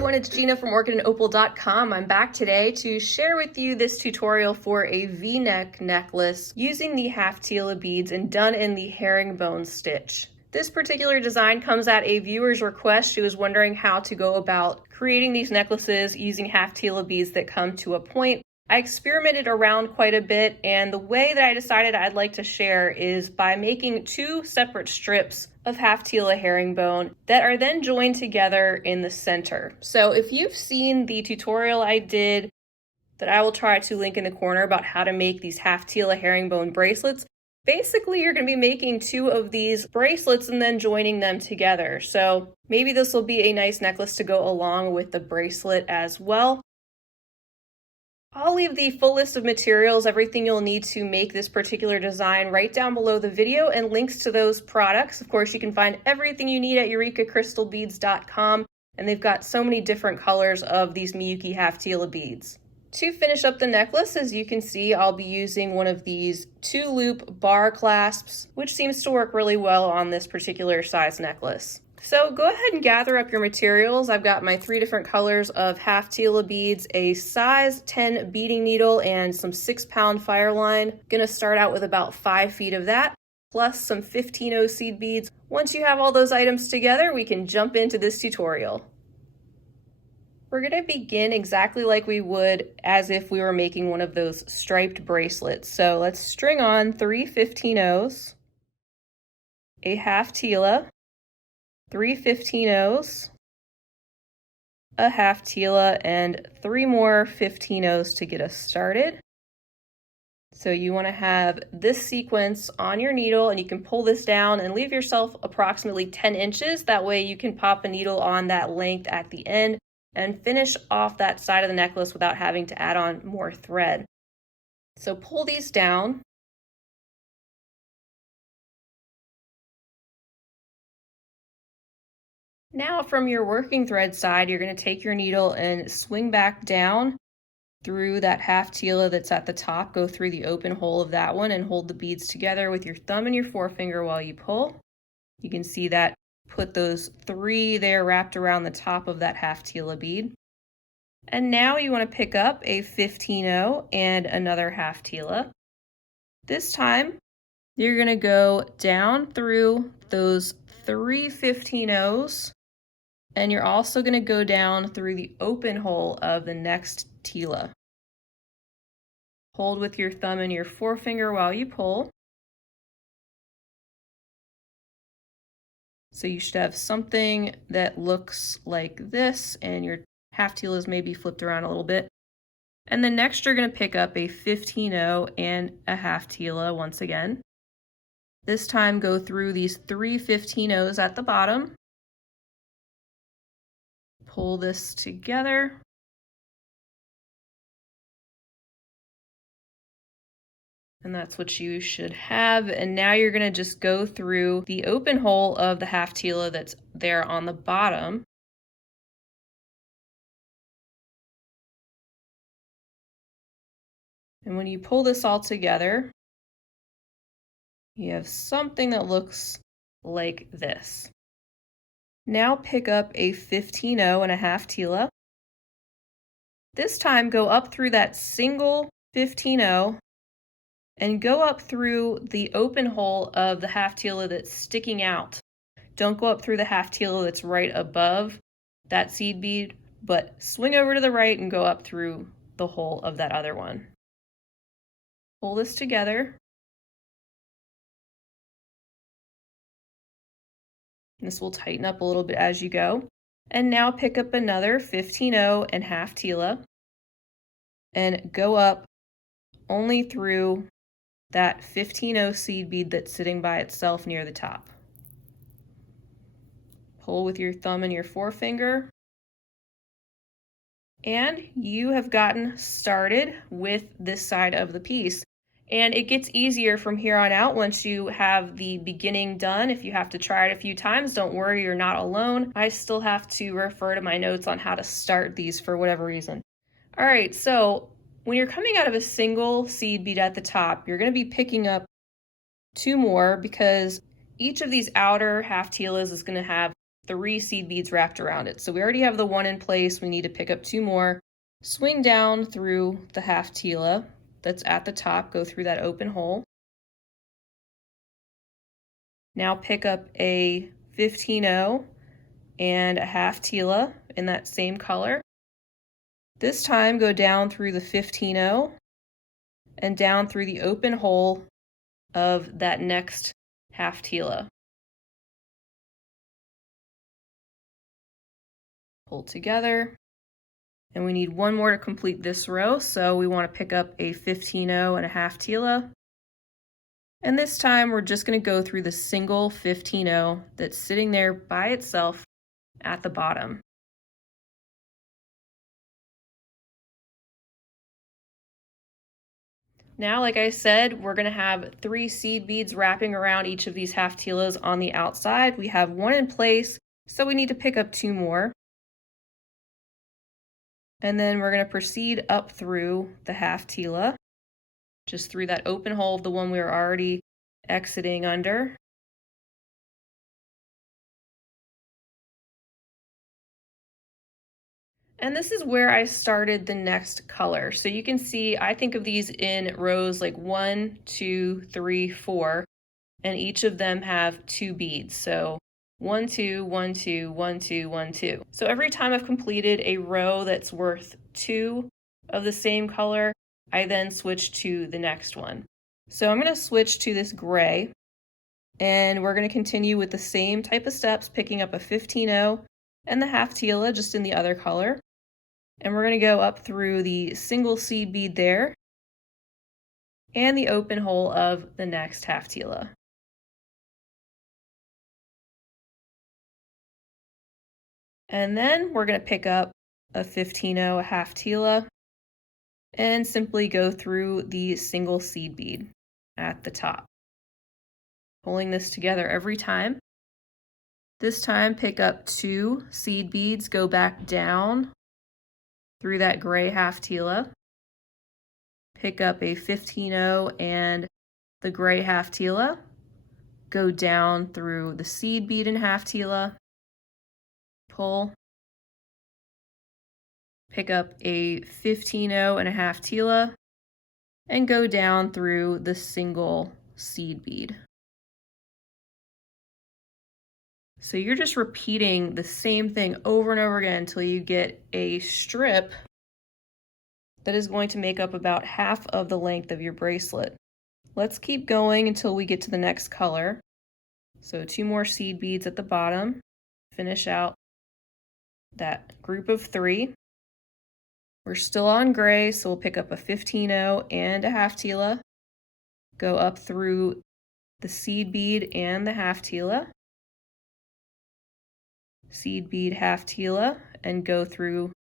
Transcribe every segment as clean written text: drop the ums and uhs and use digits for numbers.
everyone, it's Gina from orchidandopal.com. I'm back today to share with you this tutorial for a V-neck necklace using the Half Tila beads and done in the herringbone stitch. This particular design comes at a viewer's request. She was wondering how to go about creating these necklaces using Half Tila beads that come to a point. I experimented around quite a bit, and the way that I decided I'd like to share is by making two separate strips of Half Tila herringbone that are then joined together in the center. So if you've seen the tutorial I did that I will try to link in the corner about how to make these Half Tila herringbone bracelets, basically you're going to be making two of these bracelets and then joining them together. So maybe this will be a nice necklace to go along with the bracelet as well. I'll leave the full list of materials, everything you'll need to make this particular design right down below the video, and links to those products. Of course, you can find everything you need at EurekhaCrystalBeads.com, and they've got so many different colors of these Miyuki Half Tila beads. To finish up the necklace, as you can see, I'll be using one of these 2-loop bar clasps, which seems to work really well on this particular size necklace. So go ahead and gather up your materials. I've got my 3 different colors of Half Tila beads, a size 10 beading needle, and some 6-pound Fireline. Gonna start out with about 5 feet of that, plus some 15-0 seed beads. Once you have all those items together, we can jump into this tutorial. We're gonna begin exactly like we would as if we were making one of those striped bracelets. So let's string on 3 15-0s, a Half Tila, 3 15-0s, a Half Tila, and 3 more 15-0s to get us started. So you want to have this sequence on your needle, and you can pull this down and leave yourself approximately 10 inches. That way you can pop a needle on that length at the end and finish off that side of the necklace without having to add on more thread. So pull these down. Now from your working thread side, you're going to take your needle and swing back down through that Half Tila that's at the top. Go through the open hole of that one and hold the beads together with your thumb and your forefinger while you pull. You can see that put those 3 there wrapped around the top of that Half Tila bead. And now you want to pick up a 15-0 and another Half Tila. This time you're going to go down through those 3 15-0s. And you're also going to go down through the open hole of the next Tila. Hold with your thumb and your forefinger while you pull. So you should have something that looks like this, and your Half Tilas may be flipped around a little bit. And then next you're going to pick up a 15-0 and a Half Tila once again. This time go through these 3 15-0s at the bottom. Pull this together. And that's what you should have. And now you're going to just go through the open hole of the Half Tila that's there on the bottom. And when you pull this all together, you have something that looks like this. Now pick up a 15-0 and a Half Tila. This time go up through that single 15-0 and go up through the open hole of the Half Tila that's sticking out. Don't go up through the Half Tila that's right above that seed bead, but swing over to the right and go up through the hole of that other one. Pull this together. This will tighten up a little bit as you go. And now pick up another 15-0 and Half Tila and go up only through that 15-0 seed bead that's sitting by itself near the top. Pull with your thumb and your forefinger. And you have gotten started with this side of the piece. And it gets easier from here on out once you have the beginning done. If you have to try it a few times, don't worry, you're not alone. I still have to refer to my notes on how to start these for whatever reason. All right, so when you're coming out of a single seed bead at the top, you're going to be picking up 2 more because each of these outer Half Tilas is going to have 3 seed beads wrapped around it. So we already have the one in place. We need to pick up 2 more. Swing down through the half Tila that's at the top, go through that open hole. Now pick up a 15-0 and a half Tila in that same color. This time go down through the 15-0 and down through the open hole of that next half Tila. Pull together, and we need one more to complete this row, so we want to pick up a 15-0 and a half Tila. And this time we're just going to go through the single 15-0 that's sitting there by itself at the bottom. Now, like I said, we're going to have 3 seed beads wrapping around each of these half Tilas on the outside. We have one in place, so we need to pick up 2 more. And then we're going to proceed up through the half Tila, just through that open hole of the one we were already exiting under. And this is where I started the next color. So you can see I think of these in rows like 1, 2, 3, 4, and each of them have 2 beads. So 1, 2, 1, 2, 1, 2, 1, 2. So every time I've completed a row that's worth 2 of the same color, I then switch to the next one. So I'm going to switch to this gray, and we're going to continue with the same type of steps, picking up a 15-0 and the half Tila just in the other color. And we're going to go up through the single seed bead there and the open hole of the next half Tila. And then we're going to pick up a 15-0, a half Tila, and simply go through the single seed bead at the top. Pulling this together every time. This time pick up 2 seed beads, go back down through that gray half Tila, pick up a 15-0 and the gray half Tila, go down through the seed bead and half Tila, pull, pick up a 15-0 and a half Tila, and go down through the single seed bead. So you're just repeating the same thing over and over again until you get a strip that is going to make up about half of the length of your bracelet. Let's keep going until we get to the next color. So 2 more seed beads at the bottom, finish out that group of 3. We're still on gray, so we'll pick up a 15-0 and a half Tila, go up through the seed bead and the half Tila, seed bead, half Tila, and go through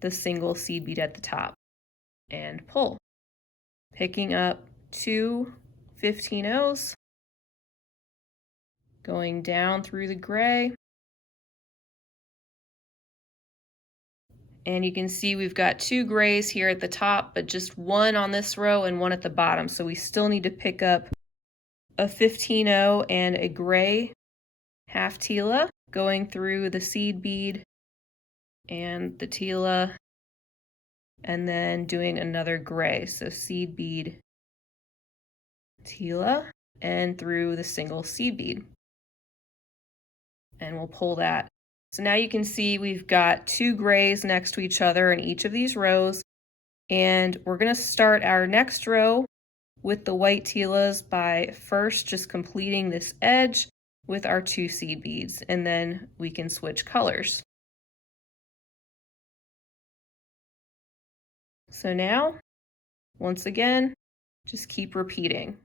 the single seed bead at the top and pull. Picking up 2 15-0s, going down through the gray, and you can see we've got 2 grays here at the top, but just 1 on this row and 1 at the bottom, so we still need to pick up a 15-0 and a gray half Tila, going through the seed bead and the Tila, and then doing another gray. So seed bead, Tila, and through the single seed bead. And we'll pull that. So now you can see we've got 2 grays next to each other in each of these rows, and we're going to start our next row with the white Tilas by first just completing this edge with our 2 seed beads, and then we can switch colors. So now, once again, just keep repeating.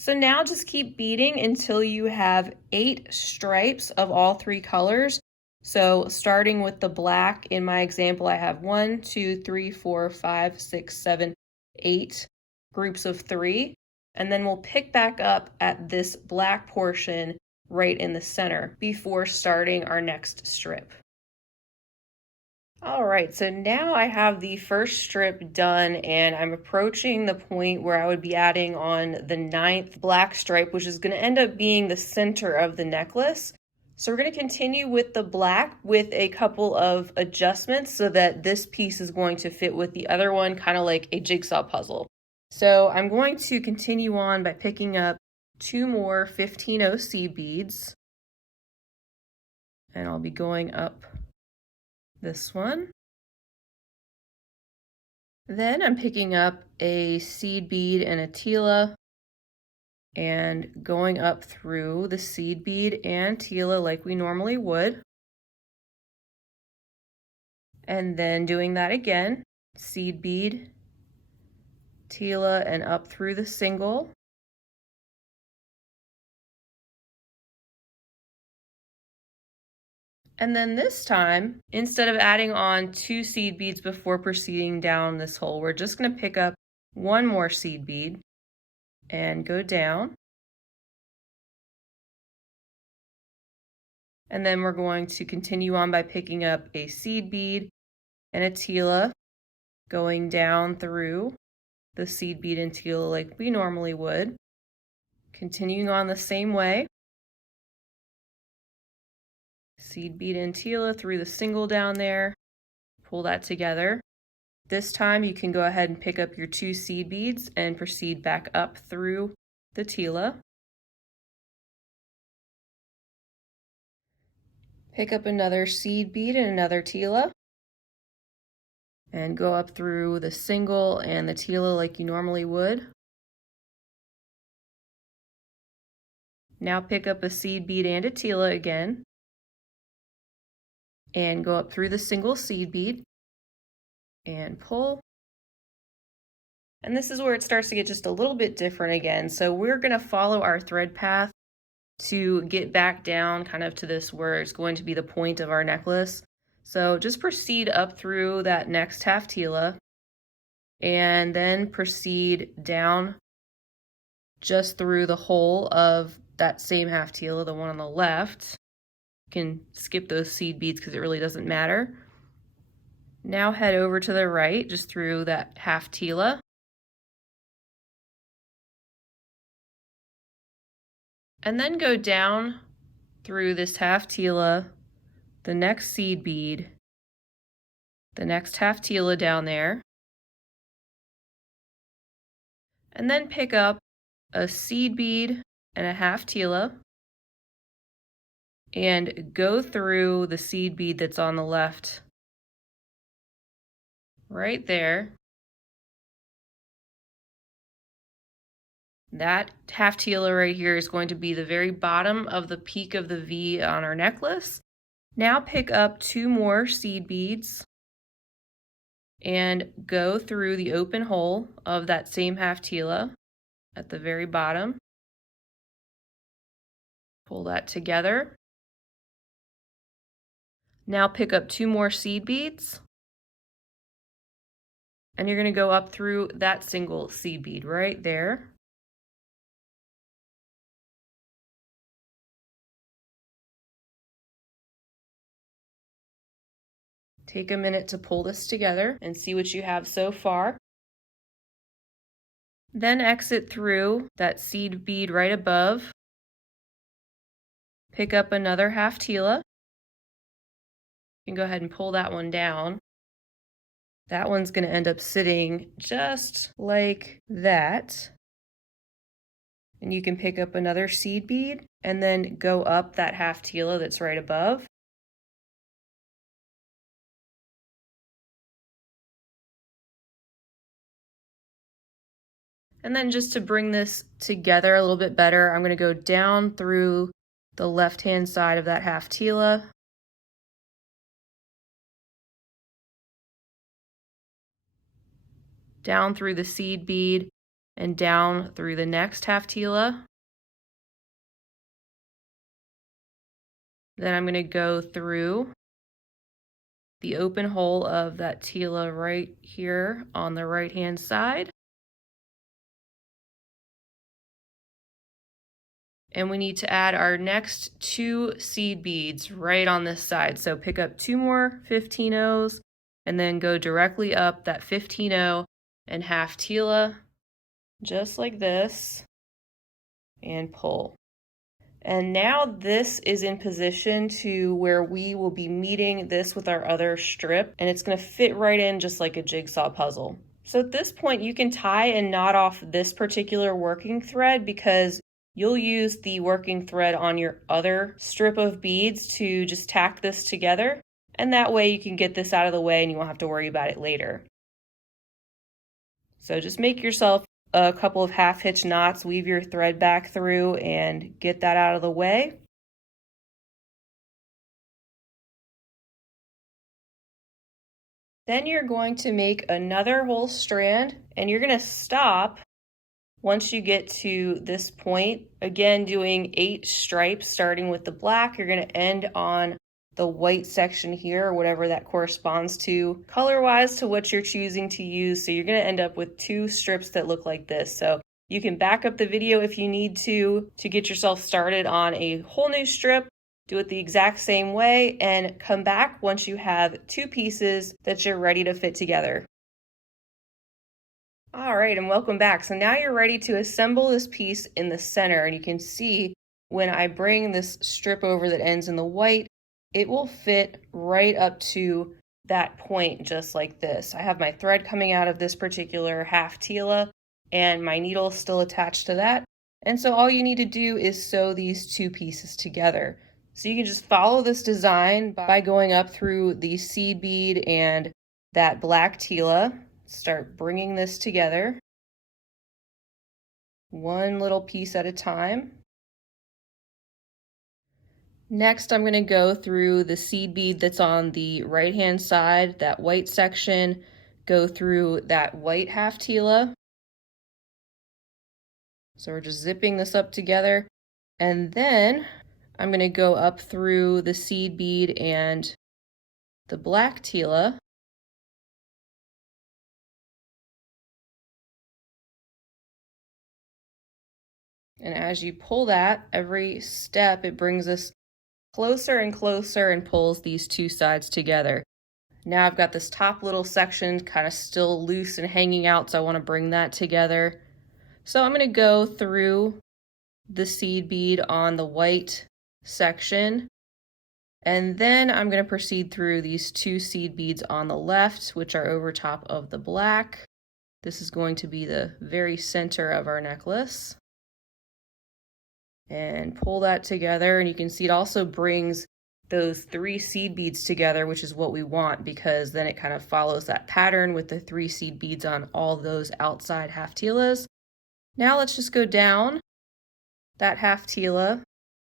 So now just keep beading until you have 8 stripes of all 3 colors. So starting with the black, in my example, I have 1, 2, 3, 4, 5, 6, 7, 8 groups of 3. and then we'll pick back up at this black portion right in the center before starting our next strip. All right, so now I have the first strip done and I'm approaching the point where I would be adding on the 9th black stripe, which is going to end up being the center of the necklace. So we're going to continue with the black with a couple of adjustments so that this piece is going to fit with the other one, kind of like a jigsaw puzzle. So I'm going to continue on by picking up 2 more 15 seed beads, and I'll be going up this one. Then I'm picking up a seed bead and a Tila and going up through the seed bead and Tila like we normally would. And then doing that again, seed bead, Tila, and up through the single. And then this time, instead of adding on 2 seed beads before proceeding down this hole, we're just going to pick up 1 more seed bead and go down. And then we're going to continue on by picking up a seed bead and a Tila, going down through the seed bead and Tila like we normally would. Continuing on the same way. Seed bead and Tila through the single down there, pull that together. This time you can go ahead and pick up your 2 seed beads and proceed back up through the Tila. Pick up another seed bead and another Tila and go up through the single and the Tila like you normally would. Now pick up a seed bead and a Tila again and go up through the single seed bead and pull. And this is where it starts to get just a little bit different again. So we're going to follow our thread path to get back down kind of to this where it's going to be the point of our necklace. So just proceed up through that next half Tila and then proceed down just through the hole of that same half Tila, the one on the left. You can skip those seed beads because it really doesn't matter. Now head over to the right just through that half Tila. And then go down through this half Tila, the next seed bead, the next half Tila down there, and then pick up a seed bead and a half Tila and go through the seed bead that's on the left right there. That half Tila right here is going to be the very bottom of the peak of the V on our necklace. Now pick up 2 more seed beads and go through the open hole of that same half Tila at the very bottom. Pull that together. Now pick up 2 more seed beads and you're going to go up through that single seed bead right there. Take a minute to pull this together and see what you have so far. Then exit through that seed bead right above. Pick up another half Tila. You can go ahead and pull that one down. That one's going to end up sitting just like that. And you can pick up another seed bead and then go up that half Tila that's right above. And then just to bring this together a little bit better, I'm going to go down through the left-hand side of that half Tila. Down through the seed bead and down through the next half Tila. Then I'm going to go through the open hole of that Tila right here on the right-hand side. And we need to add our next 2 seed beads right on this side. So pick up 2 more 15-0s and then go directly up that 15-0 and half Tila, just like this, and pull. And now this is in position to where we will be meeting this with our other strip, and it's going to fit right in just like a jigsaw puzzle. So at this point you can tie and knot off this particular working thread because you'll use the working thread on your other strip of beads to just tack this together, and that way you can get this out of the way and you won't have to worry about it later. So just make yourself a couple of half hitch knots, weave your thread back through, and get that out of the way. Then you're going to make another whole strand, and you're going to stop once you get to this point. Again, doing 8 stripes starting with the black. You're going to end on the white section here, or whatever that corresponds to color-wise to what you're choosing to use. So you're going to end up with 2 strips that look like this. So you can back up the video if you need to get yourself started on a whole new strip. Do it the exact same way and come back once you have 2 pieces that you're ready to fit together. All right, and welcome back. So now you're ready to assemble this piece in the center, and you can see when I bring this strip over that ends in the white, it will fit right up to that point just like this. I have my thread coming out of this particular half Tila and my needle still attached to that. And so all you need to do is sew these 2 pieces together. So you can just follow this design by going up through the seed bead and that black Tila. Start bringing this together, one little piece at a time. Next, I'm going to go through the seed bead that's on the right-hand side, that white section, go through that white half Tila. So we're just zipping this up together. And then I'm going to go up through the seed bead and the black Tila. And as you pull that, every step, it brings us closer and closer and pulls these 2 sides together. Now I've got this top little section kind of still loose and hanging out, so I want to bring that together. So I'm going to go through the seed bead on the white section, and then I'm going to proceed through these 2 seed beads on the left, which are over top of the black. This is going to be the very center of our necklace. And pull that together, and you can see it also brings those 3 seed beads together, which is what we want, because then it kind of follows that pattern with the 3 seed beads on all those outside half Tilas. Now let's just go down that half Tila.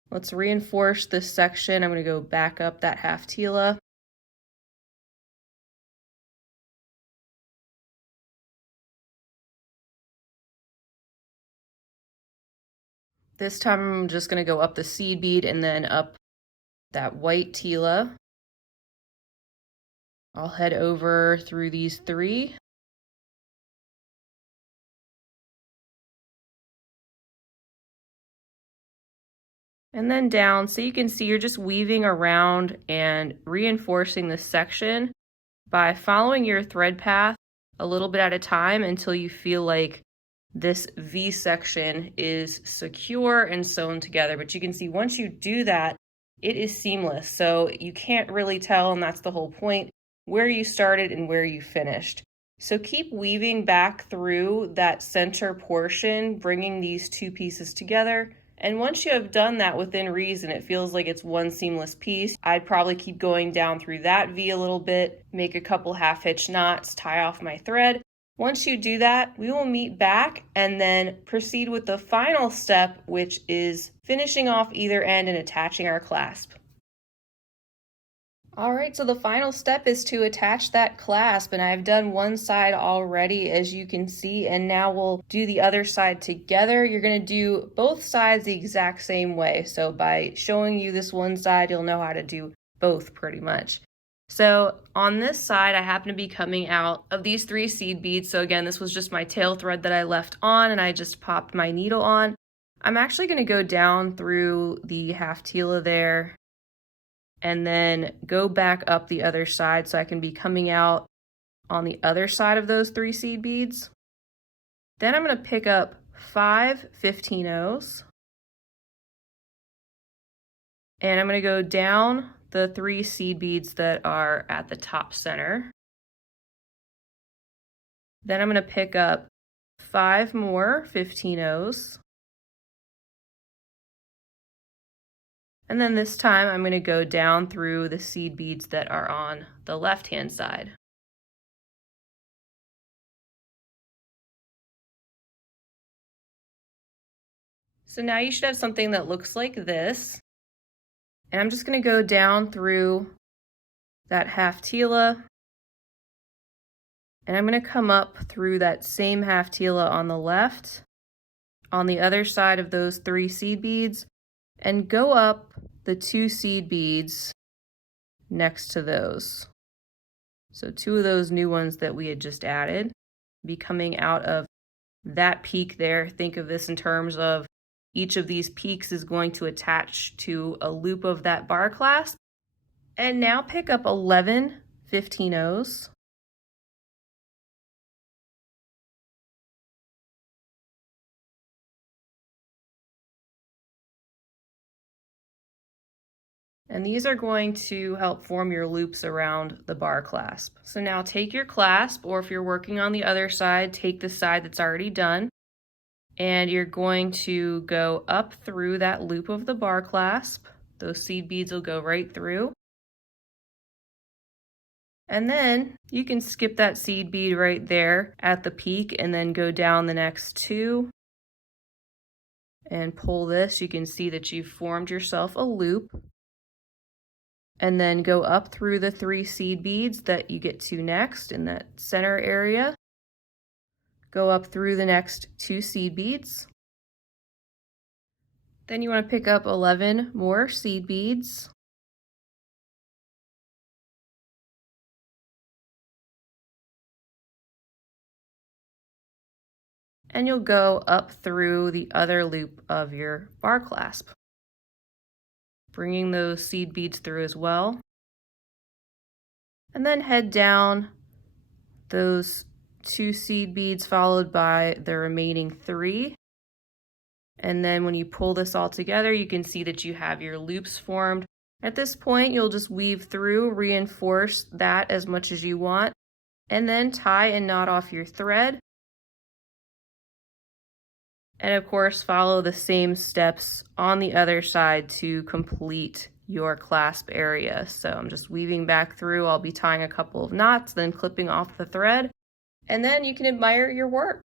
Let's reinforce this section. I'm going to go back up that half Tila. This time I'm just going to go up the seed bead and then up that white Tila. I'll head over through these 3. And then down, so you can see you're just weaving around and reinforcing this section by following your thread path a little bit at a time until you feel like this V section is secure and sewn together. But you can see once you do that, it is seamless. So you can't really tell, and that's the whole point, where you started and where you finished. So keep weaving back through that center portion, bringing these 2 pieces together. And once you have done that within reason, it feels like it's one seamless piece. I'd probably keep going down through that V a little bit, make a couple half hitch knots, tie off my thread. Once you do that, we will meet back and then proceed with the final step, which is finishing off either end and attaching our clasp. All right, so the final step is to attach that clasp, and I've done one side already, as you can see, and now we'll do the other side together. You're going to do both sides the exact same way. So by showing you this one side, you'll know how to do both pretty much. So on this side, I happen to be coming out of these 3 seed beads. So again, this was just my tail thread that I left on, and I just popped my needle on. I'm actually going to go down through the half Tila there and then go back up the other side so I can be coming out on the other side of those 3 seed beads. Then I'm going to pick up 5 15-ohs and I'm going to go down the 3 seed beads that are at the top center. Then I'm going to pick up 5 more 15-ohs. And then this time I'm going to go down through the seed beads that are on the left-hand side. So now you should have something that looks like this. And I'm just going to go down through that half Tila. And I'm going to come up through that same half Tila on the left, on the other side of those 3 seed beads, and go up the 2 seed beads next to those. So 2 of those new ones that we had just added be coming out of that peak there. Think of this in terms of each of these peaks is going to attach to a loop of that bar clasp. And now pick up 11 15-ohs. And these are going to help form your loops around the bar clasp. So now take your clasp, or if you're working on the other side, take the side that's already done. And you're going to go up through that loop of the bar clasp. Those seed beads will go right through. And then you can skip that seed bead right there at the peak and then go down the next 2 and pull this. You can see that you've formed yourself a loop. And then go up through the 3 seed beads that you get to next in that center area. Go up through the next 2 seed beads. Then you want to pick up 11 more seed beads. And you'll go up through the other loop of your bar clasp, bringing those seed beads through as well. And then head down those 2 seed beads followed by the remaining 3. And then when you pull this all together, you can see that you have your loops formed. At this point, you'll just weave through, reinforce that as much as you want, and then tie and knot off your thread. And of course, follow the same steps on the other side to complete your clasp area. So I'm just weaving back through. I'll be tying a couple of knots, then clipping off the thread, and then you can admire your work.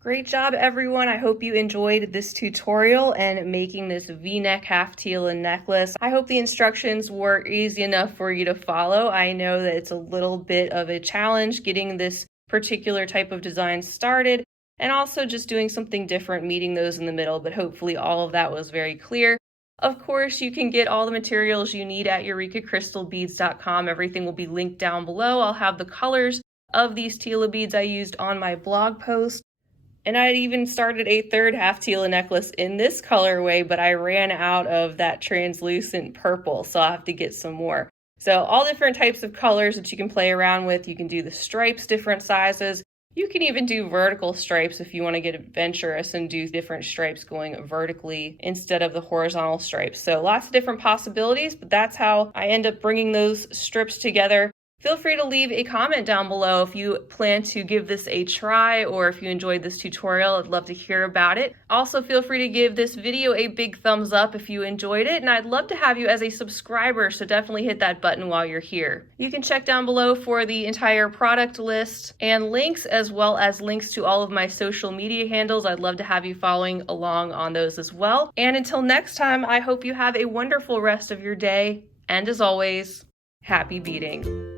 Great job, everyone. I hope you enjoyed this tutorial and making this V-neck half Tila necklace. I hope the instructions were easy enough for you to follow. I know that it's a little bit of a challenge getting this particular type of design started, and also just doing something different, meeting those in the middle, but hopefully all of that was very clear. Of course, you can get all the materials you need at EurekaCrystalBeads.com. Everything will be linked down below. I'll have the colors of these Tila beads I used on my blog post. And I even started a 3rd half Tila necklace in this colorway, but I ran out of that translucent purple, so I'll have to get some more. So all different types of colors that you can play around with. You can do the stripes, different sizes. You can even do vertical stripes if you want to get adventurous and do different stripes going vertically instead of the horizontal stripes. So lots of different possibilities, but that's how I end up bringing those strips together. Feel free to leave a comment down below if you plan to give this a try or if you enjoyed this tutorial. I'd love to hear about it. Also, feel free to give this video a big thumbs up if you enjoyed it, and I'd love to have you as a subscriber, so definitely hit that button while you're here. You can check down below for the entire product list and links, as well as links to all of my social media handles. I'd love to have you following along on those as well. And until next time, I hope you have a wonderful rest of your day, and as always, happy beading.